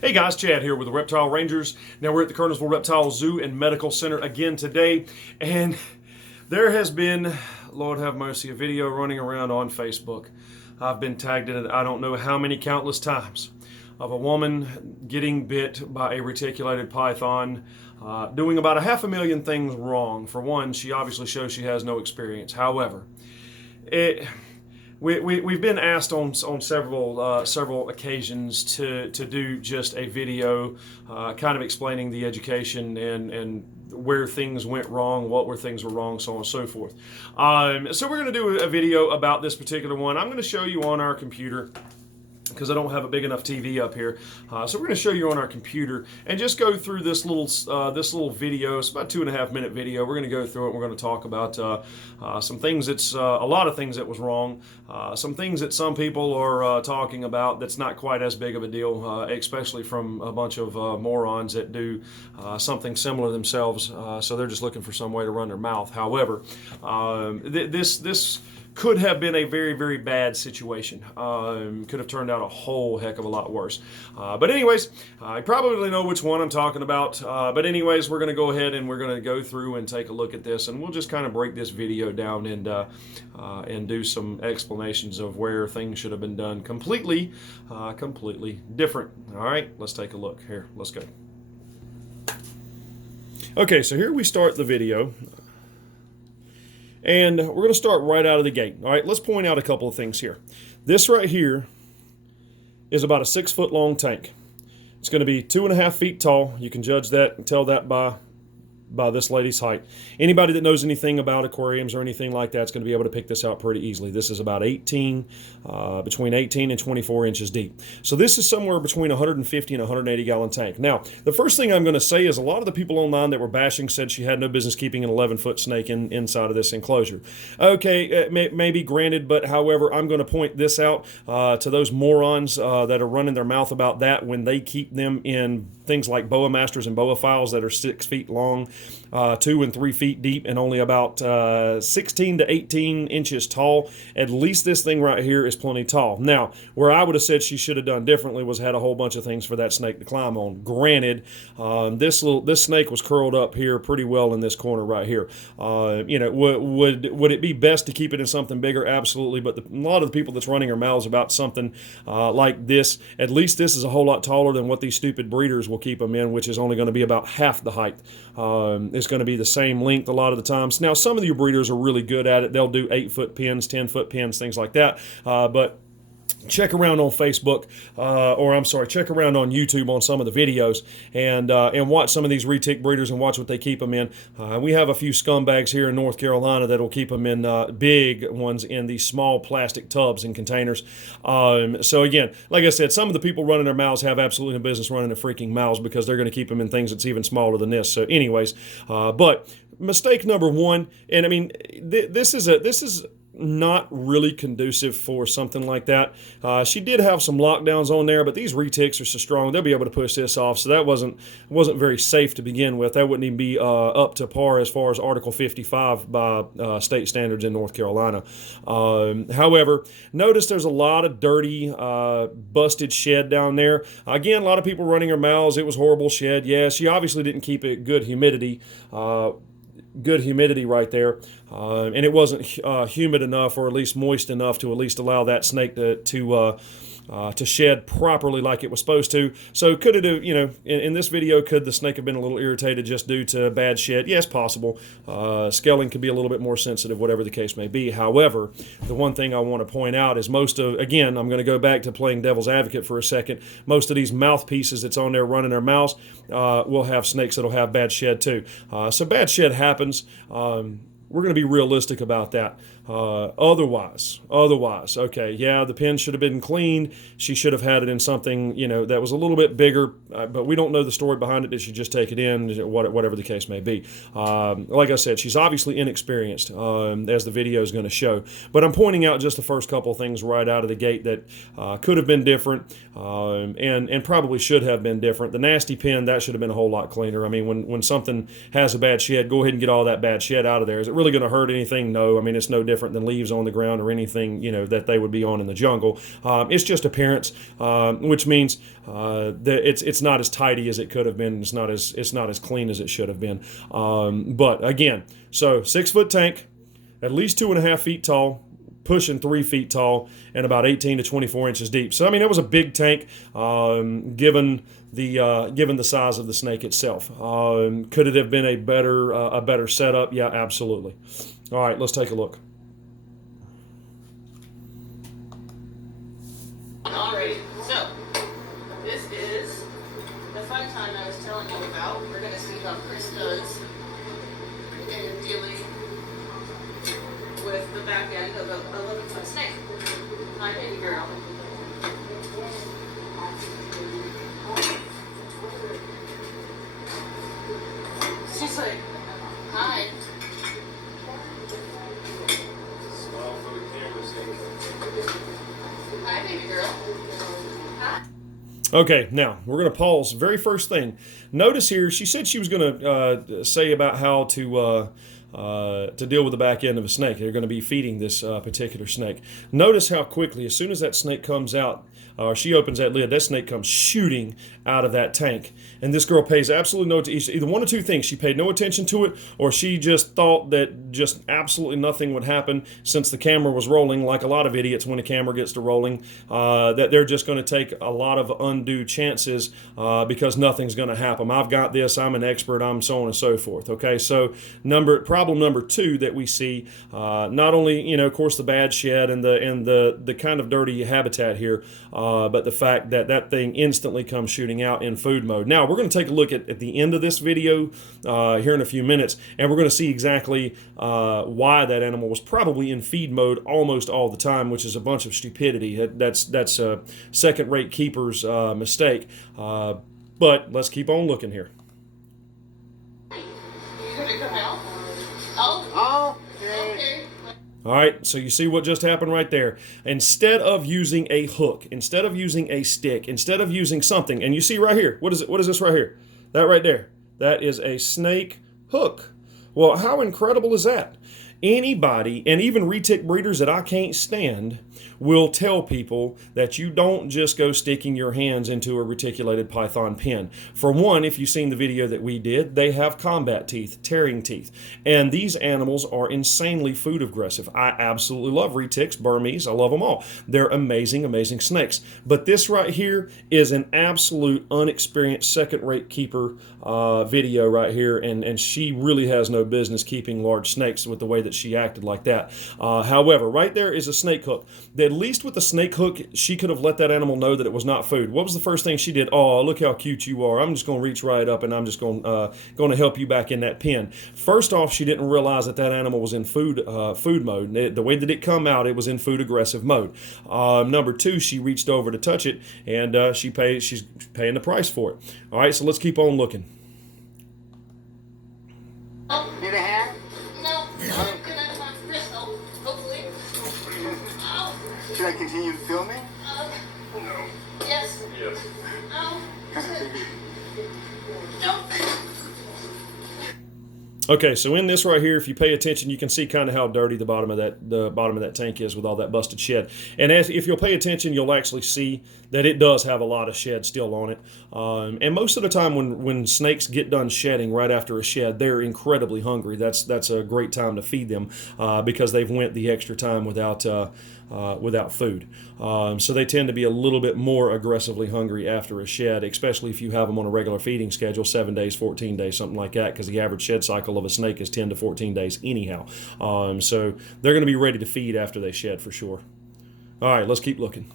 Hey guys, Chad here with the Reptile Rangers. Now we're at the Kernersville Reptile Zoo and Medical Center again today, and there has been, Lord have mercy, a video running around on Facebook. I've been tagged in it I don't know how many countless times of a woman getting bit by a reticulated python, doing about 500,000 things wrong. For one, she obviously shows she has no experience. However, we've been asked on several occasions to do just a video kind of explaining the education and where things went wrong, what were things were wrong, so on and so forth. So we're going to do a video about this particular one. I'm going to show you on our computer, because I don't have a big enough TV up here. So we're going to show you on our computer and just go through this little video. It's about a 2.5 minute video. We're going to go through it. We're going to talk about some things that's a lot of things that was wrong, some things that some people are talking about that's not quite as big of a deal, especially from a bunch of morons that do something similar themselves. So they're just looking for some way to run their mouth. However, this could have been a very, very bad situation. Could have turned out a whole heck of a lot worse. But anyways, I probably know which one I'm talking about. But anyways, we're going to go ahead and we're going to go through and take a look at this, and we'll just kind of break this video down and do some explanations of where things should have been done completely different. All right, let's take a look. Here, let's go. Okay, so here we start the video. And we're going to start right out of the gate. All right, let's point out a couple of things here. This right here is about a 6 foot long tank. It's going to be 2.5 feet tall. You can judge that and tell that by this lady's height. Anybody that knows anything about aquariums or anything like that is going to be able to pick this out pretty easily. This is about between 18 and 24 inches deep. So this is somewhere between 150 and 180 gallon tank. Now, the first thing I'm going to say is a lot of the people online that were bashing said she had no business keeping an 11-foot snake inside of this enclosure. Okay, maybe granted, but however, I'm going to point this out to those morons that are running their mouth about that when they keep them in things like boa masters and boa files that are 6 feet long, 2 and 3 feet deep, and only about 16 to 18 inches tall. At least this thing right here is plenty tall. Now, where I would have said she should have done differently was had a whole bunch of things for that snake to climb on. Granted, this snake was curled up here pretty well in this corner right here. Would it be best to keep it in something bigger? Absolutely. But a lot of the people that's running their mouths about something like this, at least this is a whole lot taller than what these stupid breeders will keep them in, which is only going to be about half the height. It's going to be the same length a lot of the times. Now, some of you breeders are really good at it. They'll do 8-foot pins, 10-foot pins, things like that. But check around on Facebook, check around on YouTube on some of the videos and watch some of these retic breeders and watch what they keep them in. We have a few scumbags here in North Carolina that will keep them in big ones in these small plastic tubs and containers. So again, like I said, some of the people running their mouths have absolutely no business running their freaking mouths because they're going to keep them in things that's even smaller than this. So anyways, but mistake number one, and I mean, this is not really conducive for something like that. She did have some lockdowns on there, but these retics are so strong they'll be able to push this off. So that wasn't very safe to begin with. That wouldn't even be up to par as far as Article 55 by state standards in North Carolina. However, notice there's a lot of dirty, busted shed down there. Again, a lot of people running their mouths. It was horrible shed. Yeah, she obviously didn't keep it good humidity right there, and it wasn't humid enough, or at least moist enough to at least allow that snake to shed properly like it was supposed to. So could it have, in this video, could the snake have been a little irritated just due to bad shed? Yes, possible. Scaling could be a little bit more sensitive, whatever the case may be. However, the one thing I want to point out is again, I'm going to go back to playing devil's advocate for a second. Most of these mouthpieces that's on there running their mouths will have snakes that'll have bad shed too. So bad shed happens. We're going to be realistic about that. Otherwise, okay, yeah, the pen should have been cleaned. She should have had it in something, that was a little bit bigger, but we don't know the story behind it. Did she just take it in, whatever the case may be? Like I said, she's obviously inexperienced, as the video is going to show. But I'm pointing out just the first couple of things right out of the gate that could have been different, and probably should have been different. The nasty pen, that should have been a whole lot cleaner. I mean, when something has a bad shed, go ahead and get all that bad shed out of there. Is it really going to hurt anything? No. I mean, it's no different different than leaves on the ground or anything, you know, that they would be on in the jungle. It's just appearance, which means that it's not as tidy as it could have been. It's not as clean as it should have been. But again, so 6 foot tank, at least 2.5 feet tall, pushing 3 feet tall, and about 18 to 24 inches deep. So I mean, that was a big tank, given the size of the snake itself. Could it have been a better setup? Yeah, absolutely. All right, let's take a look. All right, so this is the fun time I was telling you about. We're going to see how Chris does in dealing with the back end of a 11-foot snake. Hi, baby girl. She's like, hi. Smile for the camera's sake. Hi, baby girl. Hi. Okay, now we're going to pause. Very first thing, notice here, she said she was going to say about how to deal with the back end of a snake. They're going to be feeding this particular snake. Notice how quickly, as soon as that snake comes out, she opens that lid, that snake comes shooting out of that tank. And this girl pays absolutely no attention. Either one of two things. She paid no attention to it, or she just thought that just absolutely nothing would happen since the camera was rolling, like a lot of idiots when a camera gets to rolling, that they're just going to take a lot of undue chances because nothing's going to happen. I've got this, I'm an expert, I'm so on and so forth. Okay, so problem number 2 that we see, not only, you know, of course, the bad shed and the kind of dirty habitat here, but the fact that that thing instantly comes shooting out in food mode. Now, we're going to take a look at the end of this video here in a few minutes, and we're going to see exactly why that animal was probably in feed mode almost all the time, which is a bunch of stupidity. That's a second-rate keeper's mistake. But let's keep on looking here. You gonna come out? Oh. Okay. All right, so you see what just happened right there. Instead of using a hook, instead of using a stick, instead of using something, and you see right here, what is it? What is this right here? That right there. That is a snake hook. Well, how incredible is that? Anybody, and even retic breeders that I can't stand, will tell people that you don't just go sticking your hands into a reticulated python pen. For one, if you've seen the video that we did, they have combat teeth, tearing teeth. And these animals are insanely food aggressive. I absolutely love retics, Burmese, I love them all. They're amazing, amazing snakes. But this right here is an absolute unexperienced second-rate keeper video right here, and she really has no business keeping large snakes with the way that she acted like that. However, right there is a snake hook. At least with the snake hook, she could have let that animal know that it was not food. What was the first thing she did? Oh, look how cute you are. I'm just going to reach right up and I'm just going to help you back in that pen. First off, she didn't realize that that animal was in food mode. The way that it come out, it was in food aggressive mode. Number 2, she reached over to touch it, and she's paying the price for it. All right, so let's keep on looking. Need a hand? No. I'm gonna talk to Crystal. Hopefully. Ow. Should I continue filming? No. Yes. Yes. Ow. Don't. Okay, so in this right here, if you pay attention, you can see kind of how dirty the bottom of that tank is with all that busted shed. And if you'll pay attention, you'll actually see that it does have a lot of shed still on it. And most of the time when snakes get done shedding right after a shed, they're incredibly hungry. That's a great time to feed them because they've went the extra time without food. So they tend to be a little bit more aggressively hungry after a shed, especially if you have them on a regular feeding schedule, 7 days, 14 days, something like that, because the average shed cycle of a snake is 10 to 14 days anyhow. So they're going to be ready to feed after they shed for sure. All right, let's keep looking.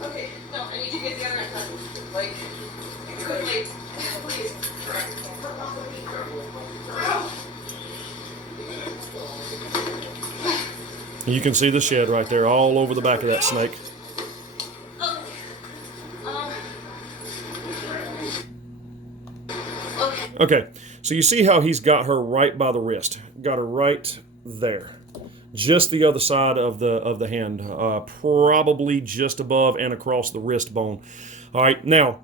Okay, no, I need you to get the other end done. Like, quickly, please. You can see the shed right there all over the back of that snake. Okay, so you see how he's got her right by the wrist. Got her right there. Just the other side of the hand. Probably just above and across the wrist bone. All right, now,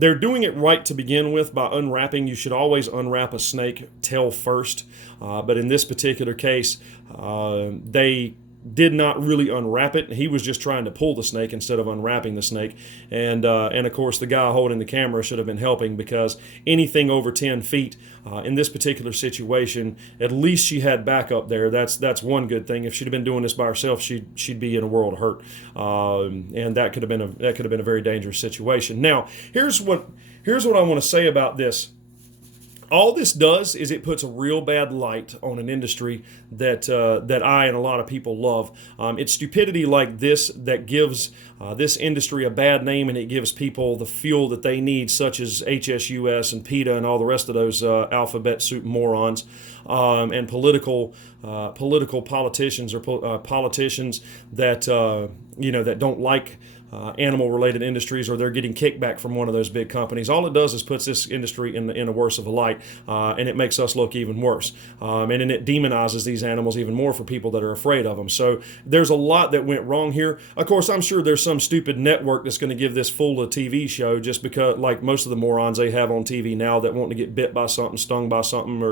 they're doing it right to begin with by unwrapping. You should always unwrap a snake tail first. But in this particular case, they did not really unwrap it. He was just trying to pull the snake instead of unwrapping the snake. And of course, the guy holding the camera should have been helping, because anything over 10 feet in this particular situation, at least she had backup there. That's one good thing. If she'd have been doing this by herself, she'd be in a world of hurt, and that could have been a very dangerous situation. Now, here's what I want to say about this. All this does is it puts a real bad light on an industry that I and a lot of people love. It's stupidity like this that gives this industry a bad name, and it gives people the fuel that they need, such as HSUS and PETA and all the rest of those alphabet soup morons, and political politicians or politicians that that don't like animal-related industries, or they're getting kickback from one of those big companies. All it does is puts this industry in a worse of a light, and it makes us look even worse. And then it demonizes these animals even more for people that are afraid of them. So there's a lot that went wrong here. Of course, I'm sure there's some stupid network that's going to give this fool a TV show just because, like most of the morons they have on TV now that want to get bit by something, stung by something,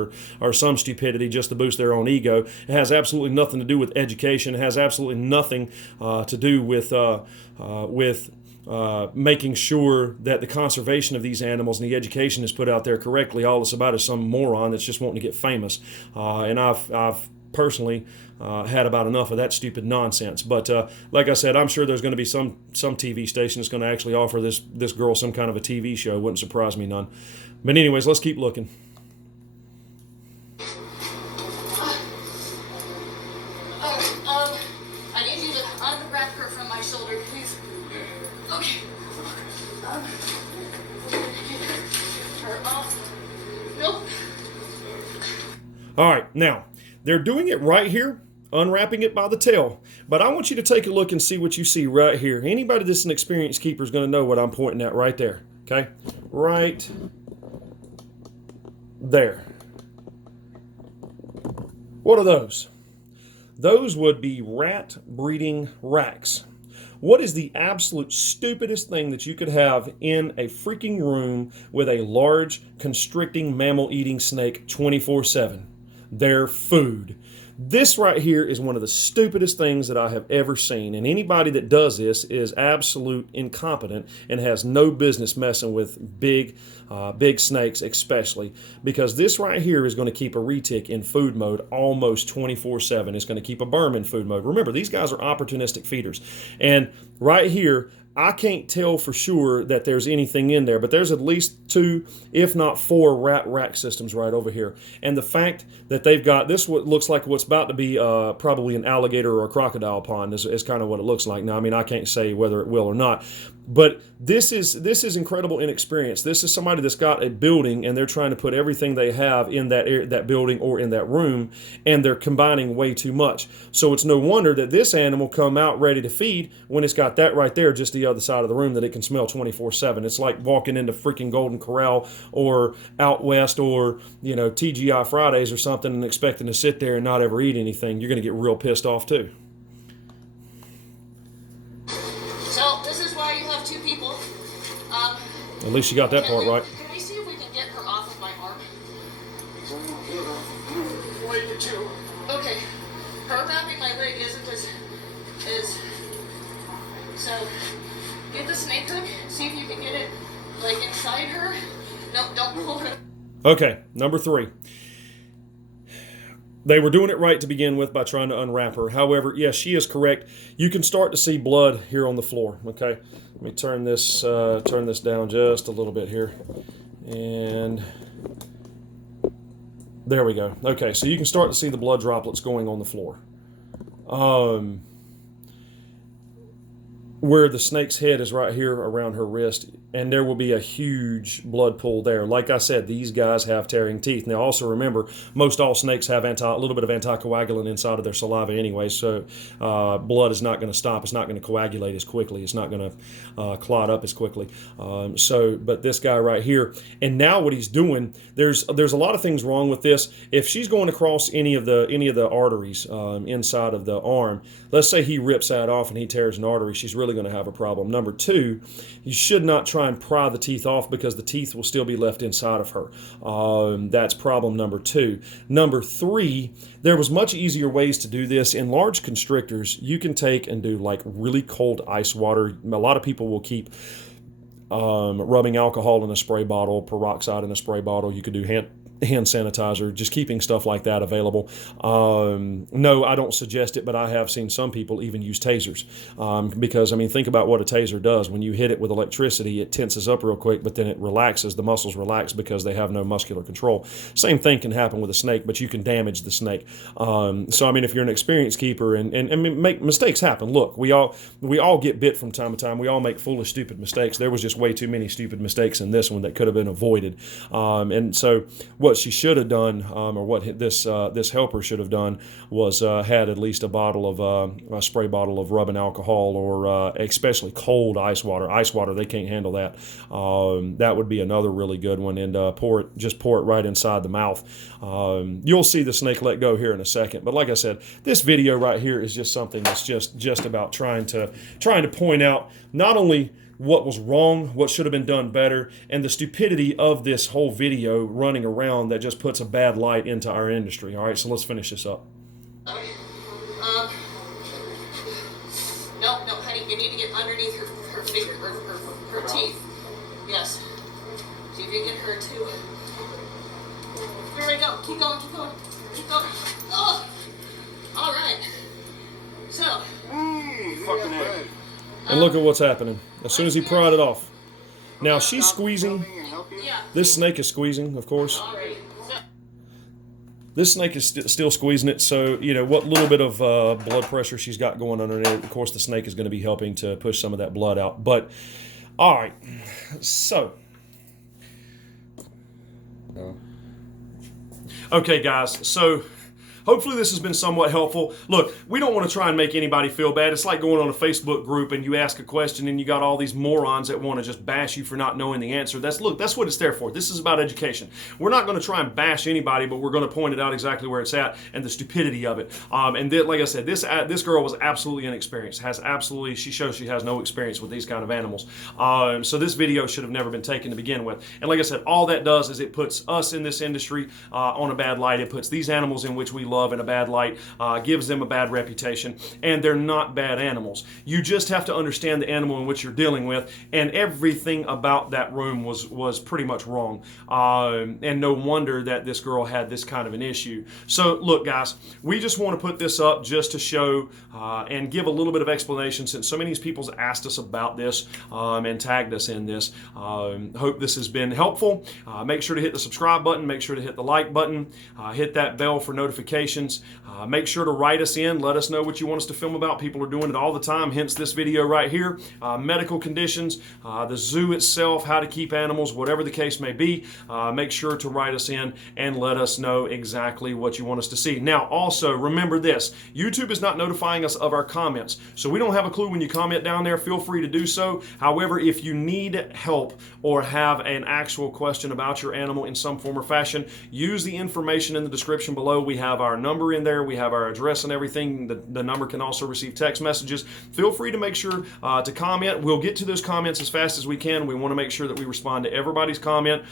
or some stupidity just to boost their own ego. It has absolutely nothing to do with education. It has absolutely nothing to do with making sure that the conservation of these animals and the education is put out there correctly. All it's about is some moron that's just wanting to get famous. And I've personally had about enough of that stupid nonsense. But like I said, I'm sure there's going to be some TV station that's going to actually offer this girl some kind of a TV show. Wouldn't surprise me none. But anyways, let's keep looking. I need you to unwrap her from my shoulder, please. Okay. Get her off. Nope. All right, now, they're doing it right here, unwrapping it by the tail. But I want you to take a look and see what you see right here. Anybody that's an experienced keeper is going to know what I'm pointing at right there, okay? Right there. What are those? Those would be rat breeding racks. What is the absolute stupidest thing that you could have in a freaking room with a large, constricting, mammal-eating snake 24/7? Their food. This right here is one of the stupidest things that I have ever seen, and anybody that does this is absolute incompetent and has no business messing with big snakes, especially because this right here is going to keep a retic in food mode almost 24/7. It's going to keep a berm in food mode. Remember, these guys are opportunistic feeders, and right here, I can't tell for sure that there's anything in there, but there's at least 2, if not 4 rat rack systems right over here. And the fact that they've got this, what looks like what's about to be probably an alligator or a crocodile pond is kind of what it looks like. Now, I mean, I can't say whether it will or not, but this is incredible inexperience. This is somebody that's got a building and they're trying to put everything they have in that building or in that room, and they're combining way too much. So it's no wonder that this animal come out ready to feed when it's got that right there just the other side of the room that it can smell 24/7. It's like walking into freaking Golden Corral or Out West or TGI Fridays or something and expecting to sit there and not ever eat anything. You're going to get real pissed off too. So this is why you have 2 people. At least you got that part right. Can we see if we can get her off of my arm? Wait, you two. Okay. Her wrapping my leg isn't as so get the snake hook, see if you can get it like inside her. No, don't pull her. Okay, number 3. They were doing it right to begin with by trying to unwrap her. However, yes, she is correct. You can start to see blood here on the floor. Okay, let me turn this down just a little bit here, and there we go. Okay, so you can start to see the blood droplets going on the floor. Where the snake's head is right here around her wrist, and there will be a huge blood pool there. Like I said, these guys have tearing teeth. Now, also remember, most all snakes have a little bit of anticoagulant inside of their saliva anyway, so blood is not going to stop. It's not going to coagulate as quickly. It's not going to clot up as quickly. But this guy right here, and now what he's doing, there's a lot of things wrong with this. If she's going across any of the arteries inside of the arm, let's say he rips that off and he tears an artery, she's really really going to have a problem. Number two, you should not try and pry the teeth off because the teeth will still be left inside of her. That's problem number two. Number three, there was much easier ways to do this. In large constrictors, you can take and do like really cold ice water. A lot of people will keep rubbing alcohol in a spray bottle, peroxide in a spray bottle. You could do hand sanitizer, just keeping stuff like that available. No, I don't suggest it, but I have seen some people even use tasers because, I mean, think about what a taser does. When you hit it with electricity, it tenses up real quick, but then it relaxes. The muscles relax because they have no muscular control. Same thing can happen with a snake, but you can damage the snake. So, I mean, if you're an experienced keeper, and make mistakes happen. Look, we all get bit from time to time. We all make foolish, stupid mistakes. There was just way too many stupid mistakes in this one that could have been avoided. And so what she should have done, or what this helper should have done, was had at least a spray bottle of rubbing alcohol, or especially cold ice water. Ice water, they can't handle that. That would be another really good one, and pour it right inside the mouth. You'll see the snake let go here in a second. But like I said, this video right here is just something that's just about trying to point out not only what was wrong, what should have been done better, and the stupidity of this whole video running around that just puts a bad light into our industry. All right, so let's finish this up. No, honey, you need to get underneath her finger, her teeth. Yes. See if you can get her too. There we go. Keep going. Oh! All right. So. Fucking A. And look at what's happening. As soon as he pried it off. Now she's squeezing. Yeah. This snake is squeezing, of course. All right. So. This snake is still squeezing it, so, you know, what little bit of blood pressure she's got going underneath, of course, the snake is going to be helping to push some of that blood out. But, all right, so. Okay, guys, so hopefully this has been somewhat helpful. Look, we don't want to try and make anybody feel bad. It's like going on a Facebook group and you ask a question and you got all these morons that want to just bash you for not knowing the answer. That's what it's there for. This is about education. We're not going to try and bash anybody, but we're going to point it out exactly where it's at and the stupidity of it. And then, like I said, this girl was absolutely inexperienced. She shows she has no experience with these kind of animals. So this video should have never been taken to begin with. And like I said, all that does is it puts us in this industry on a bad light. It puts these animals in which we love in a bad light, gives them a bad reputation, and they're not bad animals. You just have to understand the animal in which you're dealing with, and everything about that room was pretty much wrong. And no wonder that this girl had this kind of an issue. So look, guys, we just want to put this up just to show and give a little bit of explanation, since so many people's asked us about this and tagged us in this. Hope this has been helpful. Make sure to hit the subscribe button, make sure to hit the like button, hit that bell for notifications. Make sure to write us in. Let us know what you want us to film about. People are doing it all the time, hence this video right here. Medical conditions, the zoo itself, how to keep animals, whatever the case may be. Make sure to write us in and let us know exactly what you want us to see. Now, also, remember this. YouTube is not notifying us of our comments, so we don't have a clue when you comment down there. Feel free to do so. However, if you need help or have an actual question about your animal in some form or fashion, use the information in the description below. We have our number in there, we have our address and everything. The number can also receive text messages. Feel free to make sure to comment. We'll get to those comments as fast as we can. We want to make sure that we respond to everybody's comment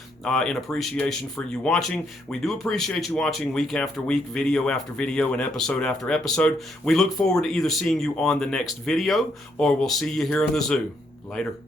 in appreciation for you watching. We do appreciate you watching week after week, video after video, and episode after episode. We look forward to either seeing you on the next video or we'll see you here in the zoo. Later.